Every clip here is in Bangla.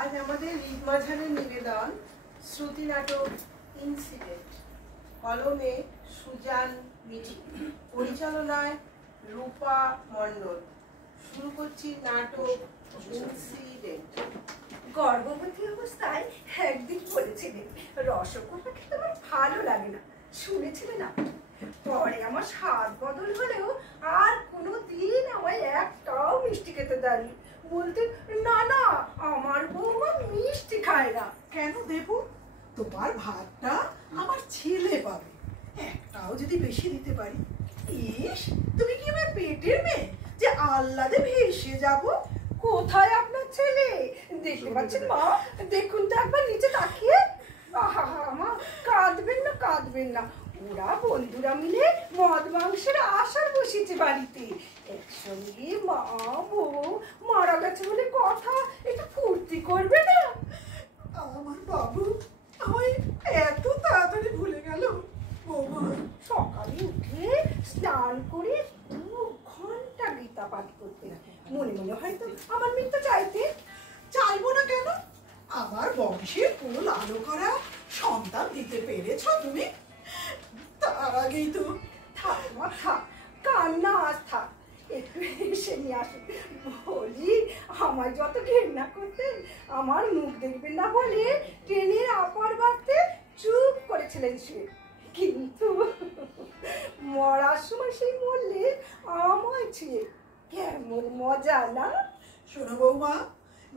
আজ আমাদের ঈদমাঝানের নিবেদন শ্রুতি নাটক ইনসিডেন্ট, কলমে সুজান মিঠি, পরিচালনায় রূপা মণ্ডল। শুরু করছি নাটক ইনসিডেন্ট। গর্ভবতী অবস্থায় একদিন বলেছিলেন রসগোল্লা খেতে আমার ভালো লাগে না, শুনেছিলেন না? পরে আমার স্বাদ বদল হলেও আর কোনোদিন আমায় একটাও মিষ্টি খেতে দেয়নি। বলতেন না না, আমার বৌমা মিষ্টি খায় না। কেন দেব? তোমার ভাতটা আমার ছেলে পাবে, একটাও যদি বেশি দিতে পারি। ইস, তুমি কি আমার পেটের মেয়ে যে আহ্লাদে ভেসে যাবো? কোথায় আপনার ছেলে? দেখতে পাচ্ছেন মা? দেখুন তো একবার নিচে তাকিয়ে। আহা মা, কাঁদবেন না কাঁদবেন না, ওরা বন্ধুরা মিলে মদ মাংসের আশার বসেছে বাড়িতে। একসঙ্গে মা বউ মারা গেছে বলে কথা, একটু ফুর্তি করবে না? আমার বাবু আমায় এত তাড়াতাড়ি ভুলে গেল। বৌমা সকালে উঠে স্নান করে 2 ঘন্টা গীতা পাঠ করতে, মনে মনে হয়তো আমার মৃত্যু চাইতে। চাইবো না কেন? আমার বংশের কুল আলো করা সন্তান দিতে পেরেছ তুমি। তার আগেই তো থাক মা থাক, কান্না আজ থাক, একটু এসে নিয়ে আসুন। বলি, আমায় যত ঘেন্না করতেন, আমার মুখ দেখবেন না বলে ট্রেনের আপার বাড়তে চুপ করেছিলেন সে। কিন্তু মরার সময় সেই মরলে আমায় ছিয়ে, কেমন মজা না? শোনো বৌমা,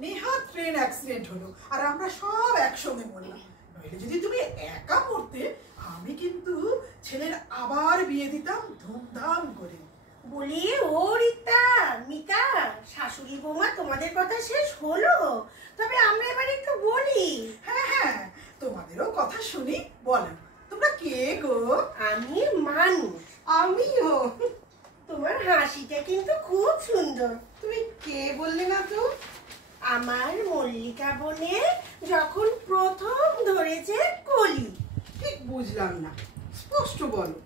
নেহাত ট্রেন অ্যাক্সিডেন্ট হলো আর আমরা সব একসঙ্গে মরলাম। নইলে যদি তুমি একা মরতে, আমি কিন্তু ছেলের আবার বিয়ে দিতাম ধুমধাম করে। বলি ও রীতা, মিতা, শাশুড়ি বৌমা তোমাদের কথা শেষ হলো? তবে আমরা এবার একটু বলি। হ্যাঁ হ্যাঁ, তোমাদেরও কথা শুনি। বলো, তোমরা কে গো? আমি মানুষ। আমিও। তোমার হাসিটা কিন্তু খুব সুন্দর। তুমি কে বললে না তো? আমার মল্লিকা বনে যখন প্রথম ধরেছে কলি। ঠিক বুঝলাম না, স্পষ্ট বলো।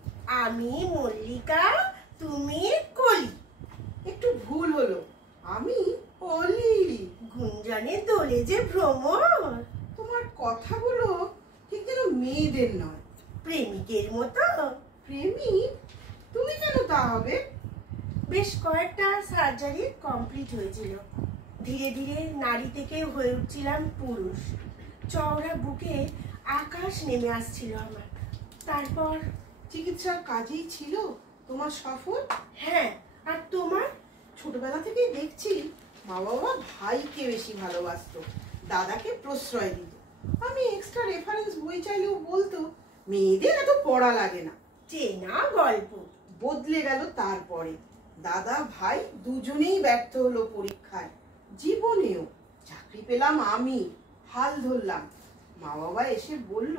আমি মল্লিকা, তুমি কলি। একটু ভুল হলো, আমি অলি। গুঞ্জনে দোলে যে ভ্রমর। তোমার কথাগুলো ঠিক যেন মেয়েদের নয়, প্রেমিকের মতো। প্রেমিক? তুমি কেন তা হবে? বেশ কয়েকটা সার্জারি কমপ্লিট হয়েছিল। ধীরে ধীরে নারী থেকে হয়ে উঠছিলাম পুরুষ। চওড়া বুকে আকাশ নেমে আসছিল আমার। তারপর চিকিৎসার কাজেই ছিল তোমার সফল? হ্যাঁ, আর তোমার? ছোটবেলা থেকেই দেখছি মা বাবা ভাইকে বেশি ভালোবাসতো, দাদাকে প্রশ্রয় দিত। আমি এক্সট্রা রেফারেন্স বই চাইলেও বলতো মেয়েদের এত পড়া লাগে না। চেনা গল্প। বদলে গেল তারপরে। দাদা ভাই দুজনেই ব্যর্থ হলো পরীক্ষায়। জীবনেও চাকরি পেলাম আমি, হাল ধরলাম। মা বাবা এসে বলল,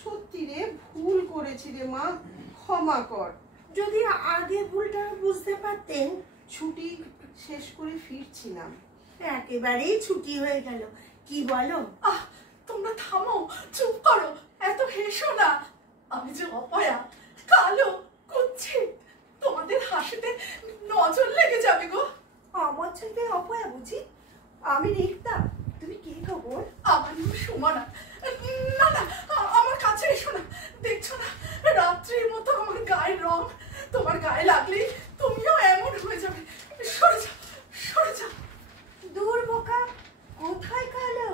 সত্যি রে ভুল করেছি রে মা, ক্ষমা কর। যদি আগে ভুলটা বুঝতে পারতেন। ছুটি শেষ করে ফিরছিলাম, একেবারেই ছুটি হয়ে গেল। কি বলো? আহ, তোমরা থামো, চুপ করো, এত হেসো না। আমি যে অপয়া, কালো, কুচ্ছিত, তোমাদের হাসিতে নজর লেগে যাবে গো। আমার ছেলে অপয়া বুঝি? আমি রিক্তা, তুমি কি খবর? আমার নাম সুমনা। না না, আমার কাছে এসো না। দেখছো না রাত্রির মতো আমার গায়ের রং? তোমার গায়ে লাগলে তুমিও এমন হয়ে যাবে। সরে যাও, সরে যাও। দূর বোকা, কোথায় কালো?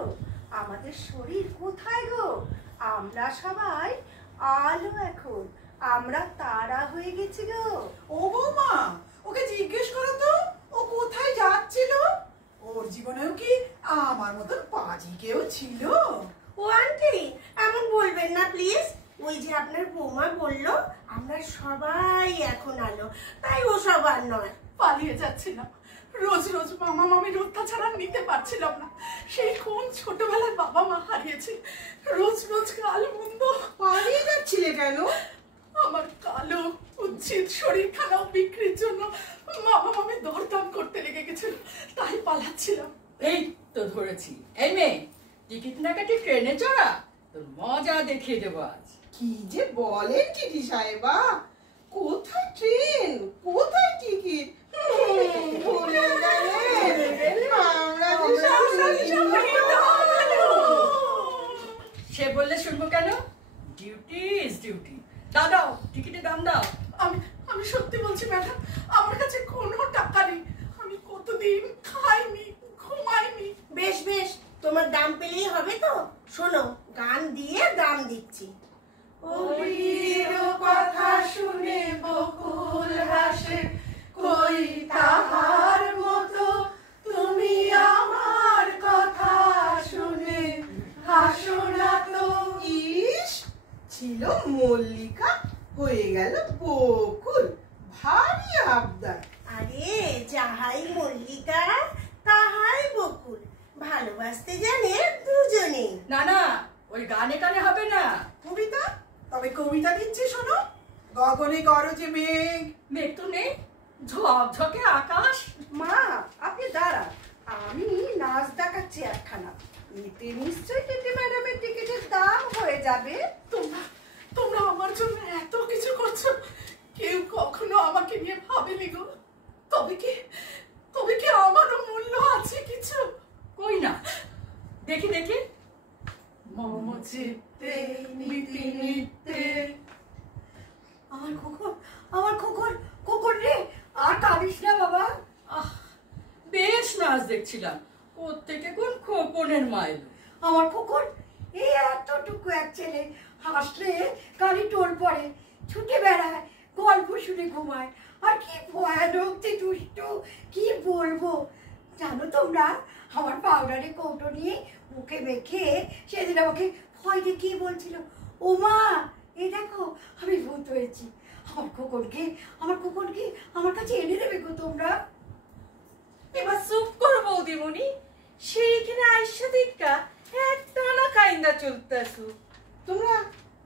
আমাদের শরীর কোথায় গো? আমরা সবাই আলো এখন, আমরা তারা হয়ে গেছি গো। ও বৌমা, ওকে জিজ্ঞেস করো তো ও কোথায় যাচ্ছিল। ওর জীবনেও কি আমার মতন পাজি কেউ ছিল? ও আন্টি, এমন বলবেন না প্লিজ। ওই যে আপনার বৌমা বলল আমরা সবাই এখন আলো, তাই ও সবার নয়। পালিয়ে যাচ্ছিলাম, রোজ রোজ মামা মামির অত্যাচার আর নিতে পারছিলাম না। সেই কোন ছোটবেলায় বাবা মা হারিয়েছি, রোজ রোজ কাল মন্দ। পালিয়ে যাচ্ছিলে কেন? আমার কালো উচ্ছিত শরীরখানাও বিক্রির জন্য মামা মামি দরদাম করতে লেগে গেছিল, তাই পালাচ্ছিলাম। এই তো ধরেছি। এই মেয়ে, টিকিট না কাটি ট্রেনে চড়া, তোর মজা দেখিয়ে দেবো আজ। কি যে বলেন টিটি সাহেবা, কোথায় ট্রেন, কোথায় টিকিট? ভুলে গেলেন? আমরা যে ডিউটি। দাও টিকিটের দাম দাও। আমি আমি সত্যি বলছি ম্যাডাম, আমার কাছে কোনো টাকা নেই। আমি কতদিন খাইনি, ঘুমাইনি। বেশ বেশ, তোমার দাম পেলেই হবে তো। শোনো, গান দিয়ে দাম দিচ্ছি। অলির কথা শুনে বকুল হাসে, কই তাহার মতো তুমি আমার কথা শুনে হাসো না তো। ইস, ছিল মল্লিকা, হয়ে গেল বকুল। ভারী আবদার। আরে যাহাই মল্লিকা তাহাই বকুল, ভালোবাসতে জানে দুজনে। না না, ওই গানে টানে হবে না। কবিতা? তবে কবিতা দিচ্ছি শোনো। গগনে গরজে মেঘ। মেঘ তো নেই, ঝকঝকে আকাশ। মা আপনি দাঁড়ান, আমি নাচ দেখাচ্ছি একখানা। এতে নিশ্চয়ই টিটি ম্যাডামের টিকিটের দাম হয়ে যাবে। তোমরা তোমরা আমার জন্য এত কিছু করছো, কেউ কখনো আমাকে নিয়ে ভাবেনি গো। তবে কি আমারও মূল্য আছে কিছু? কই না, দেখি দেখি। মম চিত্তে নীতি নিত্যে। আমার খোকন খোকন রে, আর কাঁদিস না বাবা। আহ, বেশ নাচ দেখছিলাম, প্রত্যেকে কোন খোকনের মাইল। আমার খোকন, এই এতটুকু এক ছেলে, হাসলে কালি টোল পড়ে, ছুটে বেড়ায়, গল্প শুনে ঘুমায়, আর কি ভয়ানক দুষ্টু, কি বলবো। জানো তোমরা, আমার পাউডারের কৌটো নিয়ে মুখে মেখে সেদিন আমাকে ভয় দেখিয়ে বলছিল, ও মা এই দেখো আমি ভূত হয়েছি। আমার খোকনকে আমার কাছে এনে দেবে গো তোমরা। এবার চুপ করো বৌদিমণি, সেইখানে আইসা দিকটা একটানা কাইন্দা চলতেছো। তোমরা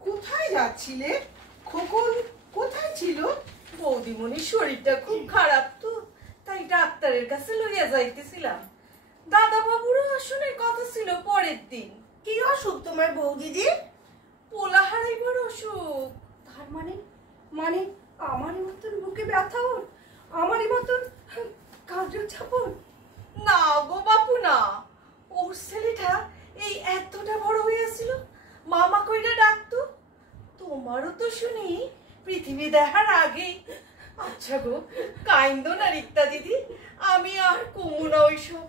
কোথায় যাচ্ছিলে? খোকন কোথায় ছিল? বৌদিমণির শরীরটা খুব খারাপ তো, তাই ডাক্তারের কাছে লইয়া যাইতেছিলাম। দাদা বাবুরও আসনের কথা ছিল পরের দিন। কি অসুখ তোমার বৌদিদি? পোলা হারাইবার অসুখ। তার মানে আমারই মতন বুকে ব্যথা ওর, আমারই মতন কাজল ছাপন। না গো বাপু না, ওর ছেলেটা এই এতটা বড় হইয়াছিল, মামা কইরা ডাকতো। তোমারও তো শুনি পৃথিবী দেখার আগেই। আচ্ছা গো, কাইন্দ না রিক্তা দিদি, আমি আর কমু না ওইসব।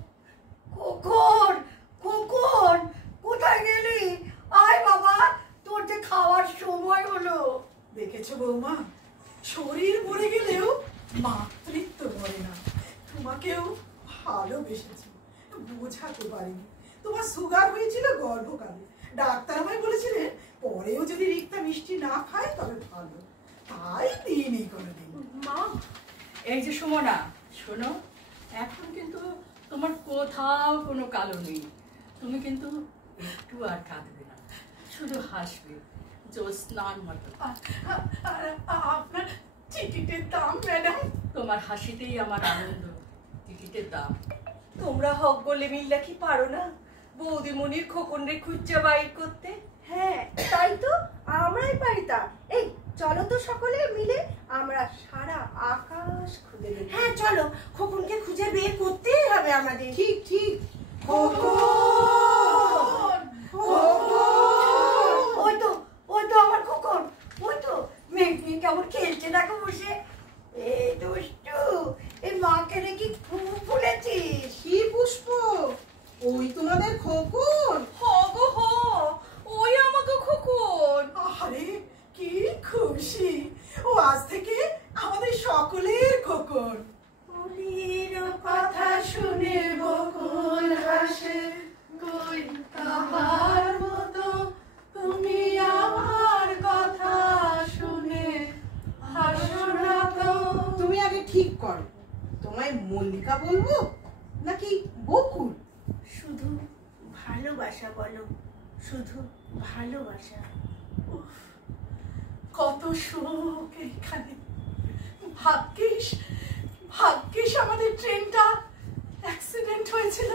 খোকন কোথায় গেলি? আয় বাবা, তোর যে খাওয়ার সময় হলো। দেখেছো বৌমা, শরীর মরে গেলেও মাতৃত্ব মরে না। তোমাকেও ভালোবেসেছি, বোঝাতে পারিনি। তোমার সুগার হয়েছিল গর্ভকালে, ডাক্তার আমায় বলেছিলেন পরেও যদি রিক্তা মিষ্টি না খায় তবে ভালো, তাই দিইনি কোনোদিন। মা, এই যে সুমনা, শোনো, এখন কিন্তু তোমার কোথাও কোনো কালো নেই। তুমি কিন্তু একটু আর কাঁদবে না, শুধু হাসবে জ্যোৎস্নার মতো। আপনার টিকিটের দাম ম্যাডাম? তোমার হাসিতেই আমার আনন্দ। টিকিটের দাম তোমরা হক বলে মিল্লা কি পারো না বৌদিমণির খোকনরে খুঁজা বাইর করতে? হ্যাঁ তাই তো, আমরাই পারি তা। এই চলো তো সকলে মিলে আমরা সারা আকাশ খুঁজে দেখি। হ্যাঁ চলো, খোকনকে খুঁজে বের করতেই হবে আমাদের। ঠিক ঠিক। খোকন! খোকন! ওই তো আমার খোকন, ওই তো মেঘ নিয়ে কেমন খেলছে দেখো বসে। এই দুষ্টু, এই মাকে রেখে খুব ফুলেছিস। কি পুষ্প? ওই তোমাদের খোকন? হ গো হ, ওই আমাকে খোকন। আরে কি খুশি, ও আজ থেকে আমাদের সকলের খোকন। অলির কথা শুনে বকুল হাসে, কই তাহার মতো তুমি আমার কথা শুনে হাসো না তো। তুমি আগে ঠিক করো, তোমায় মল্লিকা বলবো নাকি বকুল? শুধু ভালোবাসা বলো, শুধু ভালোবাসা। উফ, কত সুখ এইখানে। ভাগ্যিস আমাদের ট্রেনটা অ্যাক্সিডেন্ট হয়েছিল।